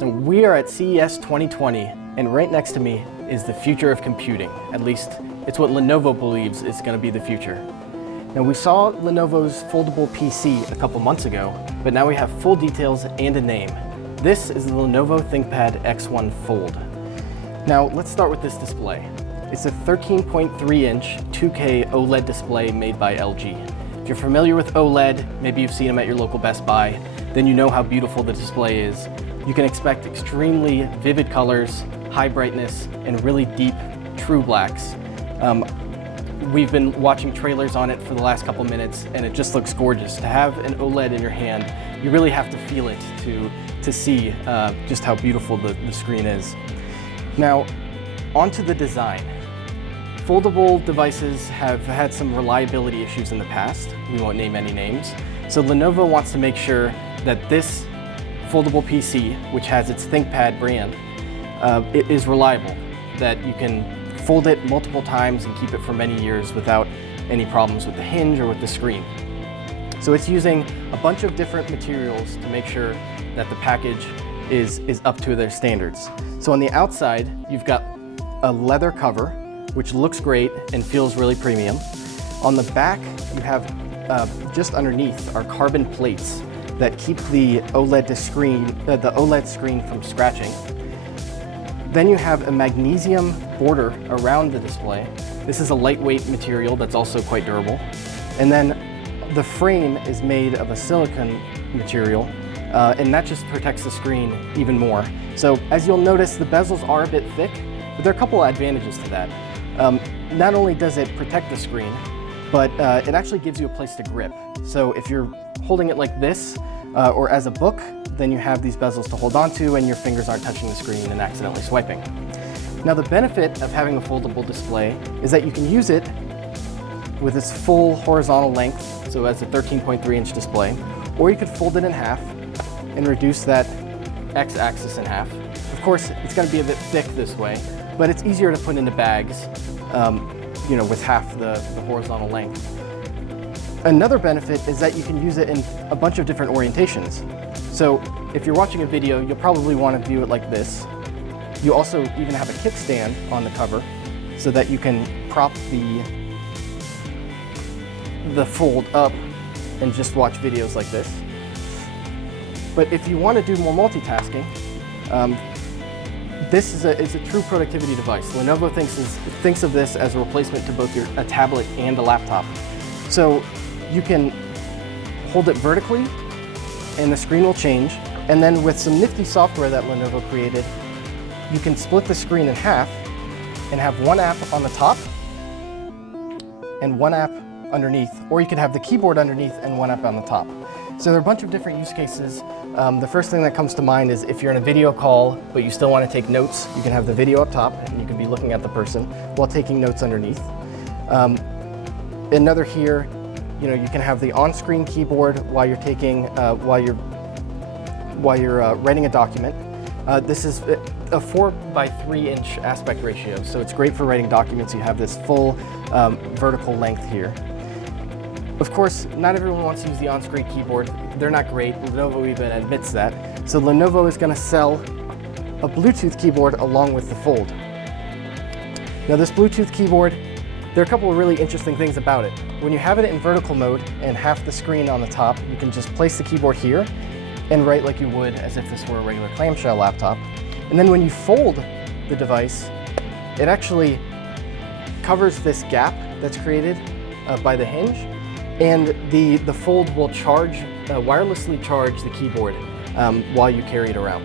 So we are at CES 2020, and right next to me is the future of computing. At least, it's what Lenovo believes is going to be the future. Now, we saw Lenovo's foldable PC a couple months ago, but now we have full details and a name. This is the Lenovo Thinkpad X1 Fold. Now, let's start with this display. It's a 13.3-inch 2K OLED display made by LG. If you're familiar with OLED, maybe you've seen them at your local Best Buy, then you know how beautiful the display is. You can expect extremely vivid colors, high brightness, and really deep, true blacks. We've been watching trailers on it for the last couple minutes, and it just looks gorgeous. To have an OLED in your hand, you really have to feel it to see just how beautiful the screen is. Now, onto the design. Foldable devices have had some reliability issues in the past. We won't name any names. So Lenovo wants to make sure that this foldable PC, which has its Thinkpad brand, it is reliable, that you can fold it multiple times and keep it for many years without any problems with the hinge or with the screen. So it's using a bunch of different materials to make sure that the package is up to their standards. So on the outside, you've got a leather cover, which looks great and feels really premium. On the back, you have just underneath are carbon plates that keep the OLED screen from scratching. Then you have a magnesium border around the display. This is a lightweight material that's also quite durable. And then the frame is made of a silicone material, and that just protects the screen even more. So as you'll notice, the bezels are a bit thick, but there are a couple of advantages to that. Not only does it protect the screen, but it actually gives you a place to grip. So if you're holding it like this, or as a book, then you have these bezels to hold onto and your fingers aren't touching the screen and accidentally swiping. Now, the benefit of having a foldable display is that you can use it with its full horizontal length, so as a 13.3-inch display, or you could fold it in half and reduce that x-axis in half. Of course, it's going to be a bit thick this way, but it's easier to put into bags, with half the horizontal length. Another benefit is that you can use it in a bunch of different orientations. So if you're watching a video, you'll probably want to view it like this. You also even have a kickstand on the cover so that you can prop the fold up and just watch videos like this. But if you want to do more multitasking, this is a true productivity device. Lenovo thinks of this as a replacement to both a tablet and a laptop. So you can hold it vertically and the screen will change. And then with some nifty software that Lenovo created, you can split the screen in half and have one app on the top and one app underneath, or you could have the keyboard underneath and one app on the top. So there are a bunch of different use cases. The first thing that comes to mind is if you're in a video call, but you still want to take notes, you can have the video up top and you can be looking at the person while taking notes underneath. Another here, you can have the on-screen keyboard while you're writing a document. This is a 4:3-inch aspect ratio, so it's great for writing documents. You have this full vertical length here. Of course, not everyone wants to use the on-screen keyboard. They're not great. Lenovo even admits that. So Lenovo is going to sell a Bluetooth keyboard along with the Fold. Now, this Bluetooth keyboard, there are a couple of really interesting things about it. When you have it in vertical mode and half the screen on the top, you can just place the keyboard here and write like you would as if this were a regular clamshell laptop. And then when you fold the device, it actually covers this gap that's created by the hinge, and the Fold will wirelessly charge the keyboard while you carry it around.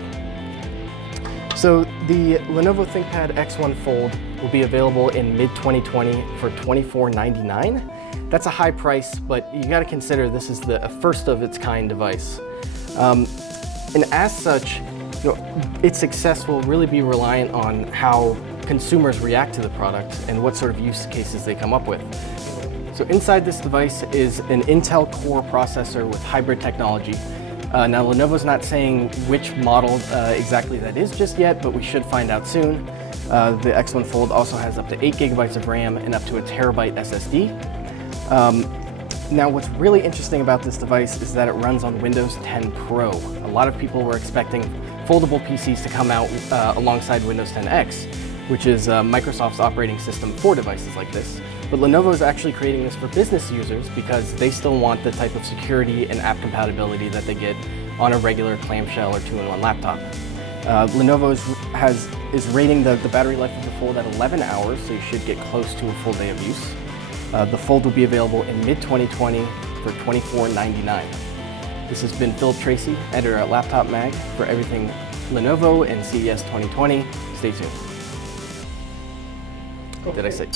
So the Lenovo Thinkpad X1 Fold will be available in mid-2020 for $24.99. That's a high price, but you got to consider this is the first of its kind device. And as such, its success will really be reliant on how consumers react to the product and what sort of use cases they come up with. So inside this device is an Intel Core processor with hybrid technology. Now, Lenovo's not saying which model exactly that is just yet, but we should find out soon. The X1 Fold also has up to 8 GB of RAM and up to a terabyte SSD. Now, what's really interesting about this device is that it runs on Windows 10 Pro. A lot of people were expecting foldable PCs to come out alongside Windows 10 X, which is Microsoft's operating system for devices like this. But Lenovo is actually creating this for business users because they still want the type of security and app compatibility that they get on a regular clamshell or 2-in-1 laptop. Lenovo is rating the battery life of the Fold at 11 hours, so you should get close to a full day of use. The Fold will be available in mid-2020 for $24.99. This has been Phil Tracy, editor at Laptop Mag, for everything Lenovo and CES 2020. Stay tuned. Did I say?